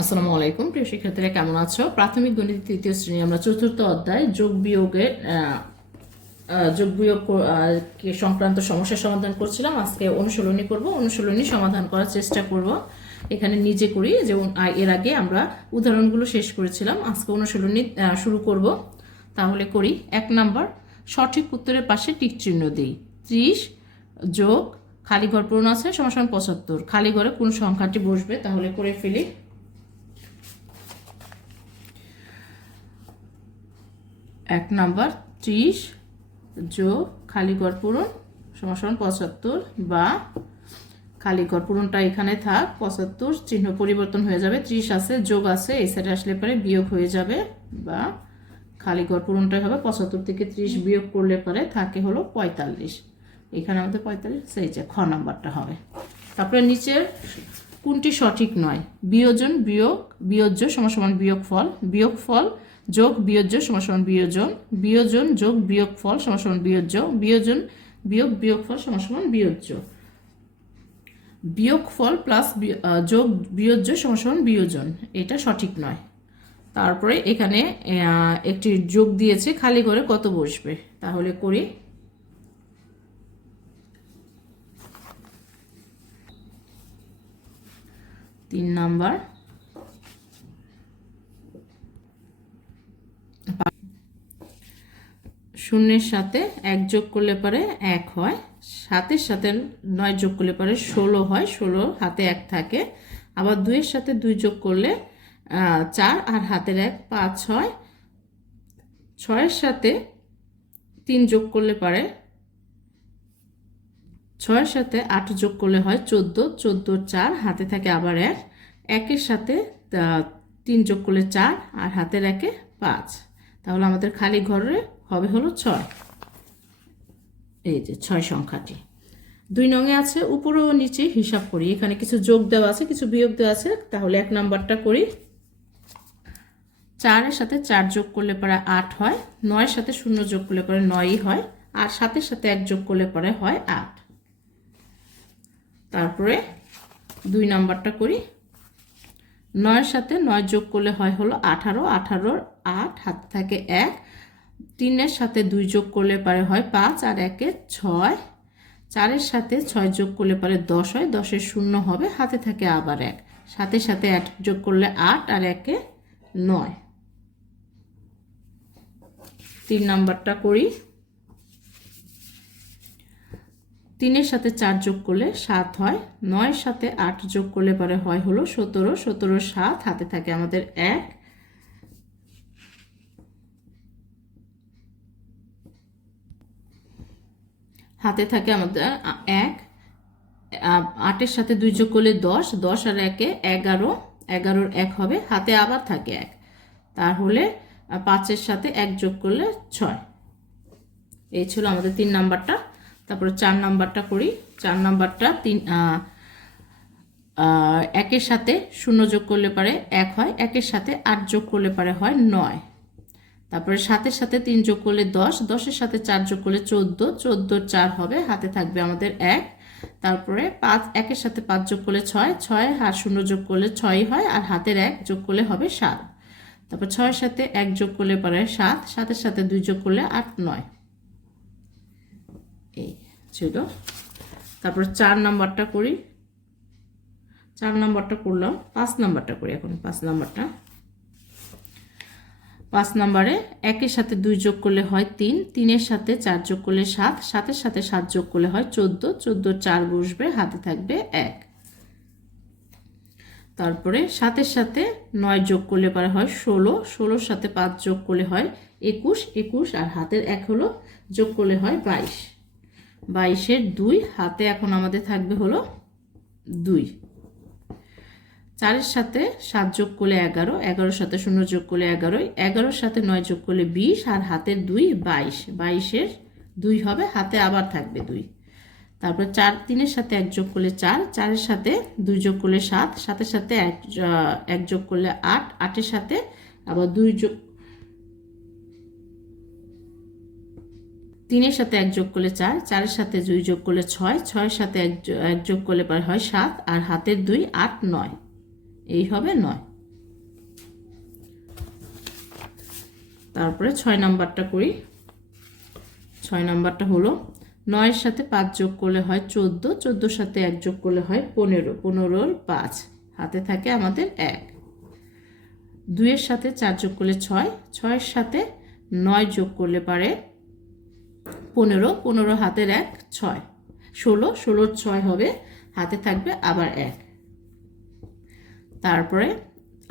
আসসালামু আলাইকুম প্রিয় শিক্ষার্থীরা, কেমন আছো? প্রাথমিক গণিত তৃতীয় শ্রেণী আমরা চতুর্থ অধ্যায় যোগ বিয়োগ কে সংক্রান্ত সমস্যার সমাধান করছিলাম। আজকে অনুশীলনী করব, অনুশীলনী সমাধান করার চেষ্টা করব। এখানে নিজে করি, যেমন এর আগে আমরা উদাহরণগুলো শেষ করেছিলাম। আজকে অনুশীলনী শুরু করব। তাহলে করি। 1 নাম্বার, সঠিক উত্তরের পাশে টিক চিহ্ন দিই। 30 যোগ খালি ঘর পূরণ আছে সমান 75। খালি ঘরে কোন সংখ্যাটি বসবে? তাহলে করে ফেলি। 1 নাম্বার 30 যোগ খালি ঘর পূরণ সমান 75, বা খালি ঘর পূরণটা এখানে থাক, 75 চিহ্ন পরিবর্তন হয়ে যাবে, 30 আছে যোগ আছে এই সাইডে আসলে পরে বিয়োগ হয়ে যাবে, বা খালি ঘর পূরণটাই হবে 75 থেকে 30 বিয়োগ করলে পরে থাকে হলো 45। এখানে আমাদের 45, সেই যে খ নাম্বারটা হবে। তারপরে নিচের কোনটি সঠিক নয়? বিয়োজন বিয়োগ বিয়োজ্য সমান বিয়োগফল, বিয়োগফল যোগ বিয়োজ্য সমান বিয়োজন, বিয়োজন যোগ বিয়োগফল সমান বিয়োজ্য, বিয়োজন বিয়োগ বিয়োগফল সমান বিয়োজ্য, বিয়োগফল প্লাস যোগ বিয়োজ্য সমান বিয়োজন, এটা সঠিক নয়। তারপরে এখানে একটি যোগ দিয়েছে, খালি ঘরে কত বসবে? তাহলে করি। তিন নাম্বার, শূন্যের সাথে 1 যোগ করলে পরে 1 হয়, 7-এর সাথে 9 যোগ করলে পরে 16 হয়, 16 হাতে 1 থাকে। আবার 2-এর সাথে 2 যোগ করলে 4 আর হাতের 1 5 হয়। 6-এর সাথে 3 যোগ করলে পরে 6-এর সাথে 8 যোগ করলে হয় 14, 14 4 হাতে থাকে আবার 1, 1-এর সাথে 3 যোগ করলে 4 আর হাতের 1-এ 5। তাহলে আমাদের খালি ঘরে হবে হলো 6। এই যে 6 সংখ্যাটি 2 নঙে আছে। উপরে ও নিচে হিসাব করি। এখানে কিছু যোগ দেওয়া আছে, কিছু বিয়োগ দেওয়া আছে। তাহলে 1 নাম্বারটা করি। 4-এর সাথে 4 যোগ করলে পরে 8 হয়, 9-এর সাথে 0 যোগ করলে পরে 9ই হয়, আর 7-এর সাথে 1 যোগ করলে পরে হয় 8। তারপরে 2 নাম্বারটা করি। 9-এর সাথে 9 যোগ করলে হয় হলো 18, 18-র 8 হাতে থাকে 1, 3-এর সাথে 2 যোগ করলে পরে হয় 5 আর 1-এ 6, 4-এর সাথে 6 যোগ করলে পরে 10 হয়, 10-এর 0 হবে, হাতে থাকে আবার 1, 7-এর সাথে 1 যোগ করলে 8 আর 1-এ 9। 3 নাম্বারটা করি। 3-এর সাথে 4 যোগ করলে 7 হয়, 9-এর সাথে 8 যোগ করলে পরে হয় হলো 17, 17-র 7 হাতে থাকে আমাদের 1, হাতে থাকে আমাদের 1, 8-এর সাথে 2 যোগ করলে 10, 10 আর 1-এ 11, 11-র 1 হবে, হাতে আবার থাকে 1, তাহলে 5-এর সাথে 1 যোগ করলে 6। এই ছিল আমাদের 3 নাম্বারটা। তারপরে 4 নাম্বারটা করি। 4 নাম্বারটা 1-এর সাথে 0 যোগ করলে পারে 1 হয়, 1-এর সাথে 8 যোগ করলে পারে হয় 9। তারপরে 7-এর সাথে 3 যোগ করলে 10, 10-এর সাথে 4 যোগ করলে 14, 14-র 4 হবে, হাতে থাকবে আমাদের 1। তারপরে 1-এর সাথে 5 যোগ করলে 6, 6 আর 0 যোগ করলে 6ই হয়, আর হাতের 1 যোগ করলে হবে 7। তারপর 6-এর সাথে 1 যোগ করলে পারে 7, 7-এর সাথে 2 যোগ করলে 8, 9। এই ছিল। তারপর 4 নাম্বারটা করি। 4 নাম্বারটা করলাম। 5 নাম্বারটা করি এখন। 5 নাম্বারটা, 5 নাম্বারে 1-এর সাথে 2 যোগ করলে হয় 3, 3-এর সাথে 4 যোগ করলে 7, 7-এর সাথে 7 যোগ করলে হয় 14, 14-র 4 বসবে, হাতে থাকবে 1। তারপরে 7-এর সাথে 9 যোগ করলে পরে হয় 16, 16-র সাথে 5 যোগ করলে হয় 21, 21 আর হাতের 1 হলো যোগ করলে হয় 22, 22-এর 2 হাতে এখন আমাদের থাকবে হলো 2। 4-এর সাথে 7 যোগ করলে 11, 11-র সাথে 0 যোগ করলে 11, 11-র সাথে 9 যোগ করলে 20 আর হাতের 2, 22, 22-এর 2 হবে, হাতে আবার থাকবে 2। তারপর 3-এর সাথে 1 যোগ করলে 4, 4-এর সাথে 2 যোগ করলে 7, 7-এর সাথে 1 যোগ করলে 8, 8-এর সাথে আবার 2 যোগ, 3-এর সাথে 1 যোগ করলে 4, 4-এর সাথে 2 যোগ করলে 6, 6-এর সাথে 1 যোগ করলে পরে হয় 7 আর হাতের 2, 8, 9। এই হবে 9। তারপরে 6 নাম্বারটা করি। 6 নাম্বারটা হলো 9 এর সাথে 5 যোগ করলে হয় 14, 14 সাথে 1 যোগ করলে হয় 15, 15 5, হাতে থাকে আমাদের 1। 2 এর সাথে 4 যোগ করলে 6, 6 এর সাথে 9 যোগ করলে পারে 15, 15 হাতের 1 6, 16, 16 6 হবে, হাতে থাকবে আবার 1। তারপরে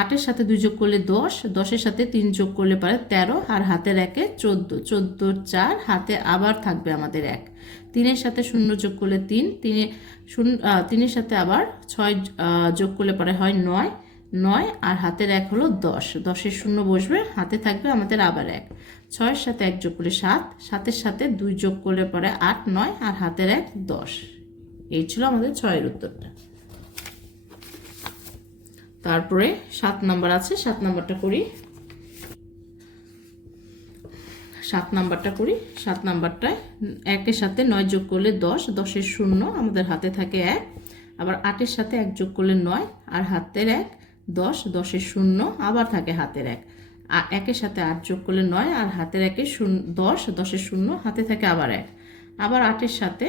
8 এর সাথে 2 যোগ করলে 10, 10 এর সাথে 3 যোগ করলে পারে 13, আর হাতের 1 14, 14 4, হাতে আবার থাকবে আমাদের 1। 3 এর সাথে 0 যোগ করলে 3, 3 এর সাথে আবার 6 যোগ করলে পারে হয় 9, 9, আর হাতের 1 হলো 10, 10 এর 0 বসবে, হাতে থাকবে আমাদের আবার 1। 6 এর সাথে 1 যোগ করলে 7, 7 এর সাথে 2 যোগ করলে পারে 8, 9, আর হাতের 1 10। এই ছিল আমাদের 6 এর উত্তরটা। তারপরে 7 নাম্বার আছে, 7 নাম্বারটা করি। 7 নাম্বারটা করি। 7 নাম্বারটায় 1 এর সাথে 9 যোগ করলে 10, 10 এর 0, আমাদের হাতে থাকে 1। আবার 8 এর সাথে 1 যোগ করলে 9, আর হাতের 1 10, 10 এর 0, আবার থাকে হাতের 1। 1 এর সাথে 8 যোগ করলে 9, আর হাতের 1 10, 10 এর 0, হাতে থাকে আবার 1। আবার 8 এর সাথে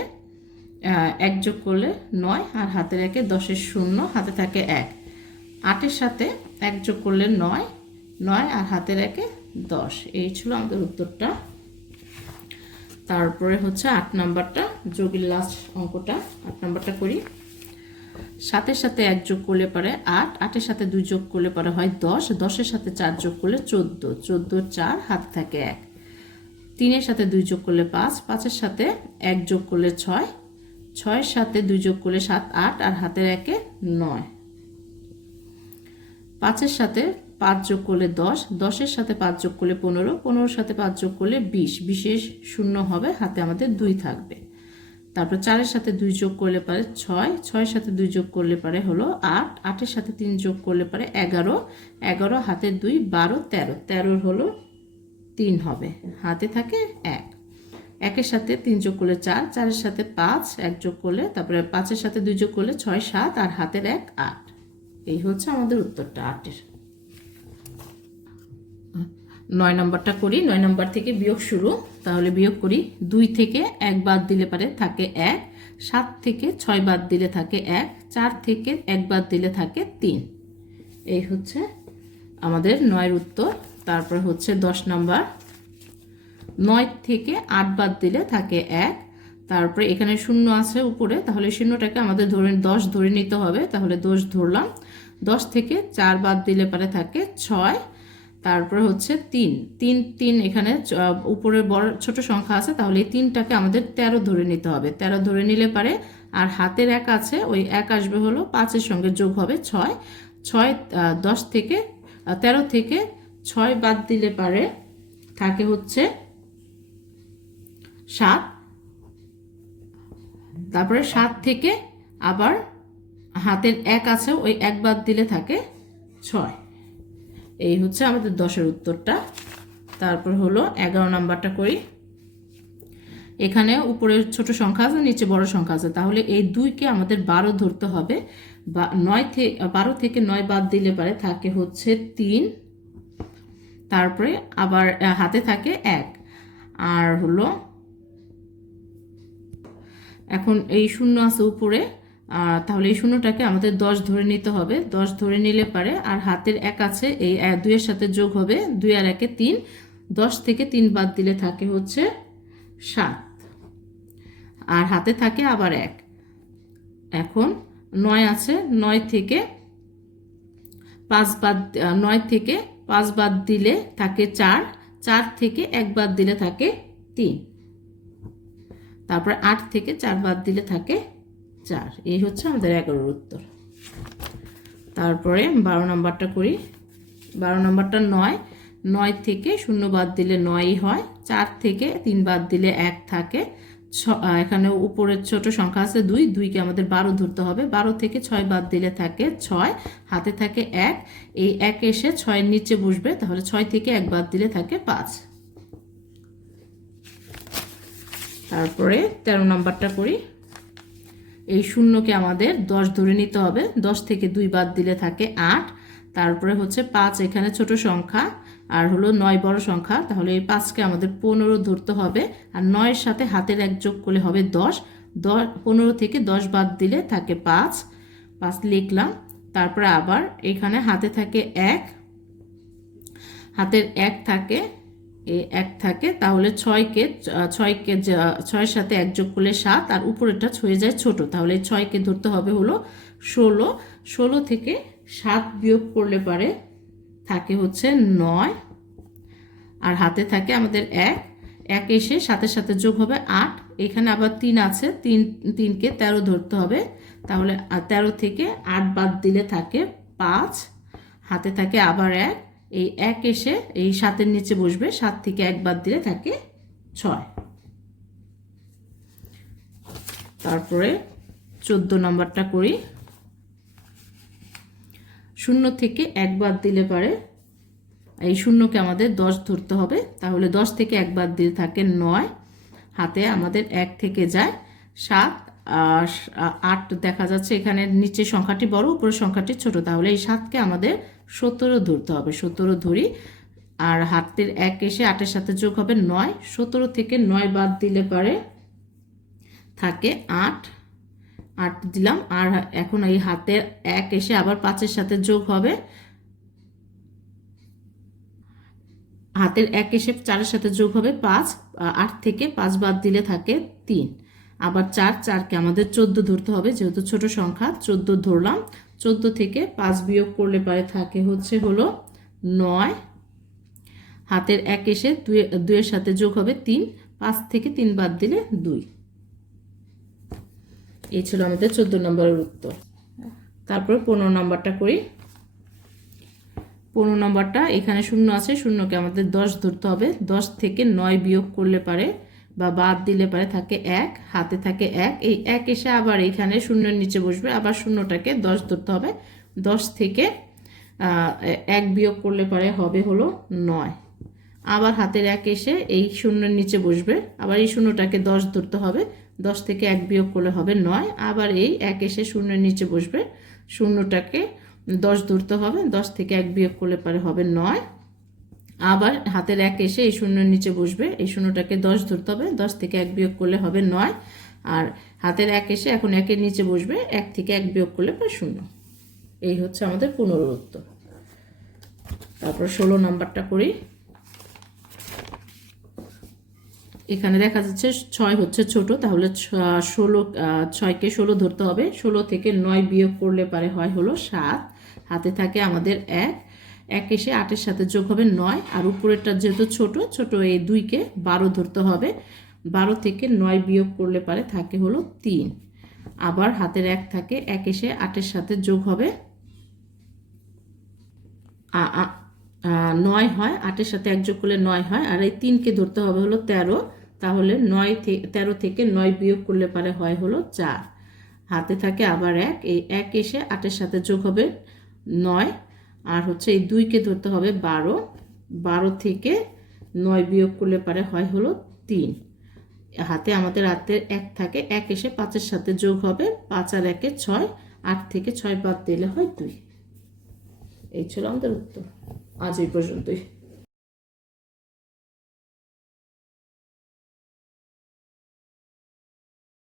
1 যোগ করলে 9, আর হাতের 1 10 এর 0, হাতে থাকে 1। 8 এর সাথে 1 যোগ করলে 9, 9, আর হাতের 1 10। এই ছিল আমাদের উত্তরটা। তারপরে হচ্ছে 8 নাম্বারটা, যোগের লাস্ট অঙ্কটা। 8 নাম্বারটা করি। 7 এর সাথে 1 যোগ করলে পারে 8, 8 এর সাথে 2 যোগ করলে পারে হয় 10, 10 এর সাথে 4 যোগ করলে 14, 14 4, হাতে থাকে 1। 3 এর সাথে 2 যোগ করলে 5, 5 এর সাথে 1 যোগ করলে 6, 6 এর সাথে 2 যোগ করলে 7, 8, আর হাতের 1 9। 5 এর সাথে 5 যোগ করলে 10, 10 এর সাথে 5 যোগ করলে 15, 15 এর সাথে 5 যোগ করলে 20, 20 এর 0 হবে, হাতে আমাদের 2 থাকবে। তারপর 4 এর সাথে 2 যোগ করলে পারে 6, 6 এর সাথে 2 যোগ করলে পারে হলো 8, 8 এর সাথে 3 যোগ করলে পারে 11, 11 হাতে 2, 12, 13, 13 হলো 3 হবে, হাতে থাকে 1। 1 এর সাথে 3 যোগ করলে 4, 4 এর সাথে 5 1 যোগ করলে, তারপরে 5 এর সাথে 2 যোগ করলে 6, 7, আর হাতের 1 8। এই হচ্ছে আমাদের উত্তরটা 8 এর। 9 নাম্বারটা করি। 9 নাম্বার থেকে বিয়োগ শুরু। তাহলে বিয়োগ করি। 2 থেকে 1 বাদ দিলে পারে থাকে 1, 7 থেকে 6 বাদ দিলে থাকে 1, 4 থেকে 1 বাদ দিলে থাকে 3। এই হচ্ছে আমাদের 9 এর উত্তর। তারপর হচ্ছে 10 নাম্বার। 9 থেকে 8 বাদ দিলে থাকে 1, তারপরে এখানে 0 আছে উপরে, তাহলে 0টাকে আমাদের 10 ধরে নিতে হবে, তাহলে 10 ধরলাম। 10 থেকে 4 বাদ দিলে পারে থাকে 6, তারপরে হচ্ছে 3, 3 3 এখানে উপরে বড় ছোট সংখ্যা আছে, তাহলে এই 3টাকে আমাদের 13 ধরে নিতে হবে, 13 ধরে নিলে পারে, আর হাতের 1 আছে, ওই 1 আসবে হলো 5 এর সঙ্গে যোগ হবে 6, 6 10 থেকে 13 থেকে 6 বাদ দিলে পারে থাকে হচ্ছে 7, তারপরে 7 থেকে আবার হাতের 1 আছে, ওই 1 বাদ দিলে থাকে 6। এই হচ্ছে আমাদের 10-এর উত্তরটা। তারপর হলো 11 নাম্বারটা করি। এখানে উপরে ছোট সংখ্যা আছে, নিচে বড় সংখ্যা আছে, তাহলে এই 2কে আমাদের 12 ধরতে হবে। 12 থেকে 9 বাদ দিলে পারে থাকে হচ্ছে 3, তারপরে আবার হাতে থাকে 1, আর হলো এখন এই 0 আছে উপরে, তাহলে এই 0টাকে আমাদের 10 ধরে নিতে হবে, 10 ধরে নিলে পারে, আর হাতের 1 আছে, এই 2 এর সাথে যোগ হবে, 2 আর 1 3, 10 থেকে 3 বাদ দিলে থাকে হচ্ছে 7, আর হাতে থাকে আবার 1। এখন 9 আছে, 9 থেকে 5 বাদ দিলে থাকে 4, 4 থেকে 1 বাদ দিলে থাকে 3, তারপরে 8 থেকে 4 বাদ দিলে থাকে 4। এই হচ্ছে আমাদের 11-এর উত্তর। তারপরে 12 নাম্বারটা করি। 12 নাম্বারটা 9, 9 থেকে 0 বাদ দিলে 9ই হয়, 4 থেকে 3 বাদ দিলে 1 থাকে, এখানে উপরের ছোট সংখ্যা আছে 2, 2কে আমাদের 12 ধরতে হবে, 12 থেকে 6 বাদ দিলে থাকে 6, হাতে থাকে 1, এই 1 এসে 6 এর নিচে বসবে, তাহলে 6 থেকে 1 বাদ দিলে থাকে 5। তারপরে 13 নাম্বারটা করি। এই 0কে আমাদের 10 ধরে নিতে হবে, 10 থেকে 2 বাদ দিলে থাকে 8, তারপরে হচ্ছে 5 এখানে ছোট সংখ্যা, আর হলো 9 বড় সংখ্যা, তাহলে এই 5কে আমাদের 15 ধরতে হবে। আর 9-এর সাথে হাতের 1 যোগ করলে হবে 10। 15 থেকে 10 বাদ দিলে থাকে 5 লিখলাম। তারপরে আবার এখানে হাতে থাকে 1, হাতের 1 থাকে, এই 1 থাকে, তাহলে 6-এর সাথে 1 যোগ করলে 7, আর উপরেরটা হয়ে যায় ছোট, তাহলে 6কে ধরতে হবে হলো 16। 16 থেকে 7 বিয়োগ করলে পারে থাকে হচ্ছে 9, আর হাতে থাকে আমাদের 1 এসে সাথে সাথে যোগ হবে 8। এখানে আবার 3 আছে, 3কে 13 ধরতে হবে, তাহলে 13 থেকে 8 বাদ দিলে থাকে 5, হাতে থাকে আবার 1, এই 1 এসে এই 7-এর নিচে বসবে, 7 থেকে 1 বাদ দিলে থাকে 6। তারপরে 14 নম্বরটা করি। 0 থেকে 1 বাদ দিলে পারে এই 0কে আমাদের 10 ধরতে হবে, তাহলে 10 থেকে 1 বাদ দিলে থাকে 9, হাতে আমাদের 1 থেকে যায় 7 আর 8 দেখা যাচ্ছে, এখানে নিচে সংখ্যাটি বড় উপরের সংখ্যাটি ছোট, তাহলে এই 7কে আমাদের 17 ধরতে হবে। 17 ধরি, আর হাতের 1 এসে 8-এর সাথে যোগ হবে 9। 17 থেকে 9 বাদ দিলে পারে থাকে 8 দিলাম, আর এখন এই হাতের 1 এসে আবার 5-এর সাথে যোগ হবে, হাতের 1 এসে 4-এর সাথে যোগ হবে 5, 8 থেকে 5 বাদ দিলে থাকে 3, আবার 4কে আমাদের 14 ধরতে হবে, যেহেতু ছোট সংখ্যা 14 ধরলাম। 14 থেকে 5 বিয়োগ করলে পারে থাকে হলো 9, হাতের 1 এসে 2-এর সাথে যোগ হবে 3, 5 থেকে 3 বাদ দিলে 2। এই ছিল আমাদের 14 নম্বরের উত্তর। তারপর 15 নম্বরটা করি। 15 নম্বরটা এখানে 0 আছে, 0কে আমাদের 10 ধরতে হবে। 10 থেকে 9 বিয়োগ করলে পারে বা বাদ দিলে পারে থাকে 1, হাতে থাকে 1, এই 1 এসে আবার এখানে 0-এর নিচে বসবে, আবার 0টাকে 10 ধরতে হবে। 10 থেকে 1 বিয়োগ করলে পারে হবে হলো 9, আবার হাতের 1 এসে এই 0-এর নিচে বসবে, আবার এই 0টাকে 10 ধরতে হবে। 10 থেকে 1 বিয়োগ করলে হবে 9, আবার এই 1 এসে 0-এর নিচে বসবে, 0টাকে 10 ধরতে হবে। 10 থেকে 1 বিয়োগ করলে পারে হবে 9, আবার হাতের 1 এসে এই 0-এর নিচে বসবে, এই 0টাকে 10 ধরতে হবে। 10 থেকে 1 বিয়োগ করলে হবে 9, আর হাতের 1 এসে এখন 1-এর নিচে বসবে, 1 থেকে 1 বিয়োগ করলে পারে 0। এই হচ্ছে আমাদের 15 উত্তর। তারপর 16 নম্বরটা করি। এখানে দেখা যাচ্ছে 6 হচ্ছে ছোট, তাহলে 6কে 16 ধরতে হবে। 16 থেকে 9 বিয়োগ করলে পারে হয় হলো 7, হাতে থাকে আমাদের 1 এসে 8-এর সাথে যোগ হবে 9, আর উপরেরটা যেহেতু ছোট এই 2কে 12 ধরতে হবে। 12 থেকে 9 বিয়োগ করলে পারে থাকে হলো 3, আবার হাতের 1 থাকে, 1 এসে 8-এর সাথে যোগ হবে 9 হয়, 8-এর সাথে 1 যোগ করলে 9 হয়, আর এই 3কে ধরতে হবে হলো 13, তাহলে 13 থেকে 9 বিয়োগ করলে পারে হয় হলো 4, হাতে থাকে আবার 1, এই 1 এসে 8-এর সাথে যোগ হবে 9, আর হচ্ছে এই 2কে ধরতে হবে 12 থেকে 9 বিয়োগ করলে পারে হয় হলো 3, হাতে আমাদের 1 থাকে, 1 এসে 5-এর সাথে যোগ হবে, 5 আর 1-এ 6, 8 থেকে 6 বাদ দিলে হয় 2। এই ছিল আমাদের উত্তর। আজ এই পর্যন্তই।